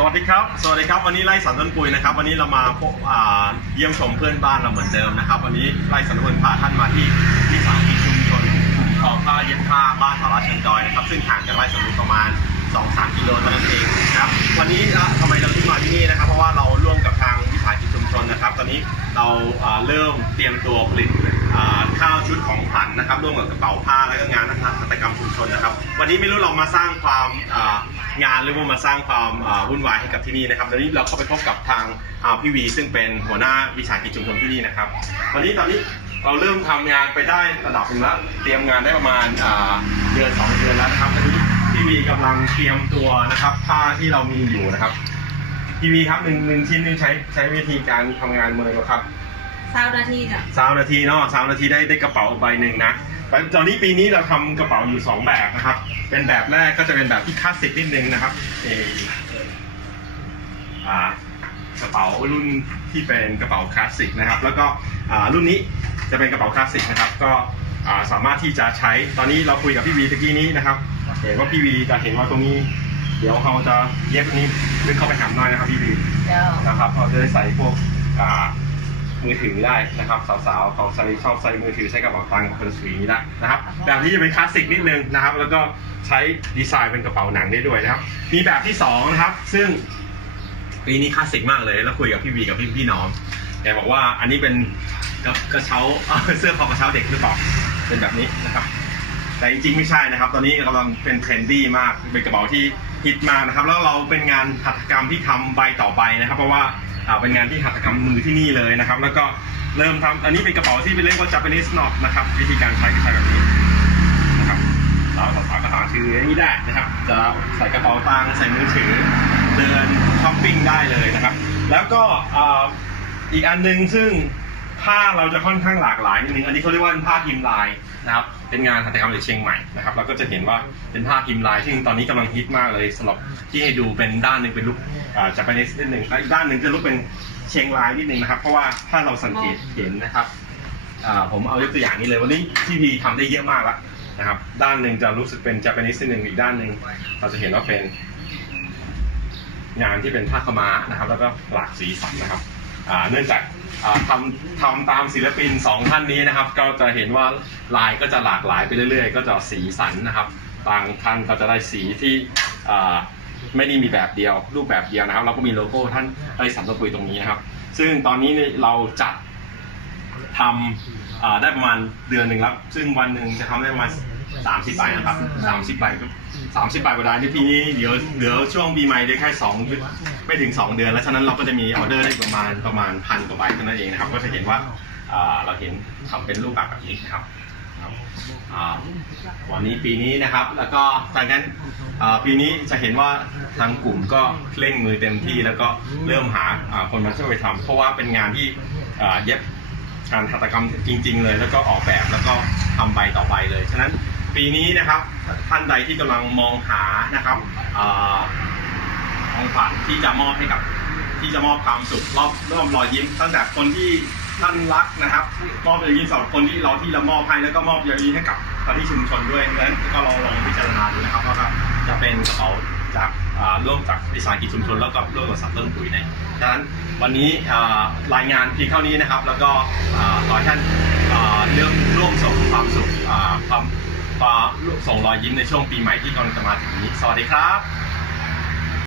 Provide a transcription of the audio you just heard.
สวัสดีครับ สวัสดีครับ วันนี้ไล่สันต้นปุยนะครับ วันนี้เรามาพบอ่าเยี่ยมชมเพื่อนบ้านเราเหมือนเดิมนะครับ วันนี้ไล่สันต้นปุยพาท่านมาที่ที่สาธิตชุมชนกลุ่มทอผ้าเย็บผ้าบ้านสาราเชิงดอยนะครับ ซึ่งห่างจากไร่สันต้นประมาณ 2-3 กิโลเท่านั้นเองนะครับ วันนี้ทำไมเราถึงมาที่นี่นะครับ เพราะว่าเราร่วมกับทางวิสาหกิจชุมชนนะครับ ตอนนี้เราเริ่มเตรียมตัวผลิตข้าวชุดของขวัญนะครับ ร่วมกับกระเป๋าผ้าและก็งานหัตถกรรมชุมชนนะครับ วันนี้ไม่รู้เรามาสร้างความ งานหรือว่ามาสร้างความวุ่นวายให้กับที่นี่นะครับตอนนี้เราเข้าไปพบกับทางพี่วีซึ่งเป็นหัวหน้าวิสาหกิจชุมชนที่นี่นะครับวันนี้ตอนนี้เราเริ่มทำงานไปได้ระดับหนึ่งแล้วเตรียมงานได้ประมาณเดือนสองเดือนแล้วนะครับตอนนี้พี่วีกำลังเตรียมตัวนะครับผ้าที่เรามีอยู่นะครับพี่วีครับหนึ่งหนึ่งชิ้นนี่ใช้ใช้วิธีการทำงานมือครับ เศร้านาทีจ้ะสามนาทีเนาะสามนาทีได้ได้กระเป๋าใบหนึ่งนะแต่ตอนนี้ปีนี้เราทำกระเป๋าอยู่สองแบบนะครับ เป็นแบบแรกก็จะเป็นแบบที่คลาสสิกนิดนึงนะครับเอออ่ากระเป๋ารุ่นที่เป็นกระเป๋าคลาสสิกนะครับ แล้วก็อ่ารุ่นนี้จะเป็นกระเป๋าคลาสสิกนะครับ ก็อ่าสามารถที่จะใช้ตอนนี้เราคุยกับพี่วีตะกี้นี้นะครับเห็นว่าพี่วีจะเห็นว่าตรงนี้ เดี๋ยวเขาจะเย็บตรงนี้ลึกเข้าไปหามหน่อยนะครับพี่วี เดี๋ยว นะครับเราจะได้ใส่พวกอ่า มือถือได้นะครับสาวๆเขาใส่ชอบใส่มือถือใช้กระเป๋าตังค์เป็นสีนี้ได้นะครับแบบนี้จะเป็นคลาสสิกนิดนึงนะครับ แล้วก็ใช้ดีไซน์เป็นกระเป๋าหนังได้ด้วยนะครับ มีแบบที่สองนะครับซึ่งปีนี้คลาสสิกมากเลยแล้วคุยกับพี่วีกับพี่พี่น้องแกบอกว่าอันนี้เป็นกระกระเช้าเอ่อเสื้อคอกระเช้าเด็กหรือเปล่าเป็นแบบนี้นะครับแต่จริงๆไม่ใช่นะครับ ตอนนี้กำลังเป็นเทรนดี้มากเป็นกระเป๋าที่ ฮิตมากนะครับ แล้วเราเป็นงานหัตถกรรมที่ทำใบต่อใบนะครับ เพราะว่าอ่าเป็นงานที่หัตถกรรมมือที่นี่เลยนะครับ แล้วก็เริ่มทำอันนี้เป็นกระเป๋าที่เป็นเรียกว่า Japanese knot นะครับ วิธีการใช้ก็ใช้แบบนี้นะครับเราสามารถกระถางถืออย่างนี้ได้นะครับ จะใส่กระเป๋าตังค์ใส่มือถือเดินช้อปปิ้งได้เลยนะครับ แล้วก็อ่าอีกอันหนึงซึ่ง ผ้าเราจะค่อนข้างหลากหลายนิดนึงอันนี้เขาเรียกว่าเป็นผ้าพิมพ์ลายนะครับเป็นงานหัตถกรรมจากเชียงใหม่นะครับเราก็จะเห็นว่าเป็นผ้าพิมพ์ลายซึ่งตอนนี้กำลังฮิตมากเลยสำหรับที่ให้ดูเป็นด้านหนึ่งเป็นลุคอ่า Japanese นิดหนึ่งและอีกด้านหนึ่งจะลุคเป็นเชียงรายนิดนึงนะครับเพราะว่าถ้าเราสังเกตเห็นนะครับผมเอายกตัวอย่างนี้เลยวันนี้ที่พีทำได้เยอะมากแล้วนะครับ ด้านหนึ่งจะรู้สึกเป็น Japanese นิดหนึ่งอีกด้านหนึ่งเราจะเห็นว่าเป็นงานที่เป็นผ้าขม้านะครับ แล้วก็หลากสีสันนะครับ เนื่องจากทำทำตามศิลปินสองท่านนี้นะครับ ก็จะเห็นว่าลายก็จะหลากหลายไปเรื่อย ๆ ก็จะสีสันนะครับบางท่านก็จะได้สีที่อ่าไม่ได้มีแบบเดียว รูปแบบเดียวนะครับแล้วก็มีโลโก้ท่านได้สัมตะปุยตรงนี้นะครับ ซึ่งตอนนี้เนี่ยเราจัดทำอ่าได้ประมาณเดือนหนึ่งแล้ว ซึ่งวันหนึ่งจะทำได้ประมาณ 30ใบนะครับ30ใบก็สามสิบใบกว่าได้ที่พี่นี้เดี๋ยวเหลือช่วงปีใหม่ได้แค่สองไม่ถึงสองเดือน แล้วฉะนั้นเราก็จะมีออเดอร์ได้ประมาณประมาณพันกว่าใบเท่านั้นเองนะครับ ก็จะเห็นว่าอ่าเราเห็นทำเป็นรูปแบบแบบนี้นะครับครับอ่าวันนี้ปีนี้นะครับ แล้วก็จากนั้นอ่าปีนี้จะเห็นว่าทางกลุ่มก็เร่งมือเต็มที่แล้วก็เริ่มหาอ่าคนมาช่วยทำเพราะว่าเป็นงานที่อ่าเย็บการหัตถกรรมจริง ๆ เลย แล้วก็ออกแบบแล้วก็ทำใบต่อใบเลย ฉะนั้น ปีนี้นะครับท่านใดที่กำลังมองหานะครับอของขวัญที่จะมอบให้กับ ที่จะมอบความสุขรอบร่วมรอยยิ้ม ตั้งแต่คนที่ท่านรักนะครับมอบรอยยิ้มสำหรับคนที่เราที่เรามอบให้แล้วก็มอบรอยยิ้มให้กับคนที่ชุมชนด้วยนั้นก็ลองลองพิจารณาดูนะครับว่าจะเป็นกระเป๋าจากอ่าร่วมจากวิสาหกิจชุมชนแล้วก็ร่วมกับสัตว์ต้นปุ๋ยในดังนั้นวันนี้อ่ารายงานเพียงเท่านี้นะครับ แล้วก็ขอให้ท่านเริ่มร่วมส่งความสุขความ ส่งรอยยิ้มในช่วงปีใหม่ที่กำลังจะมาถึงนี้ สวัสดีครับ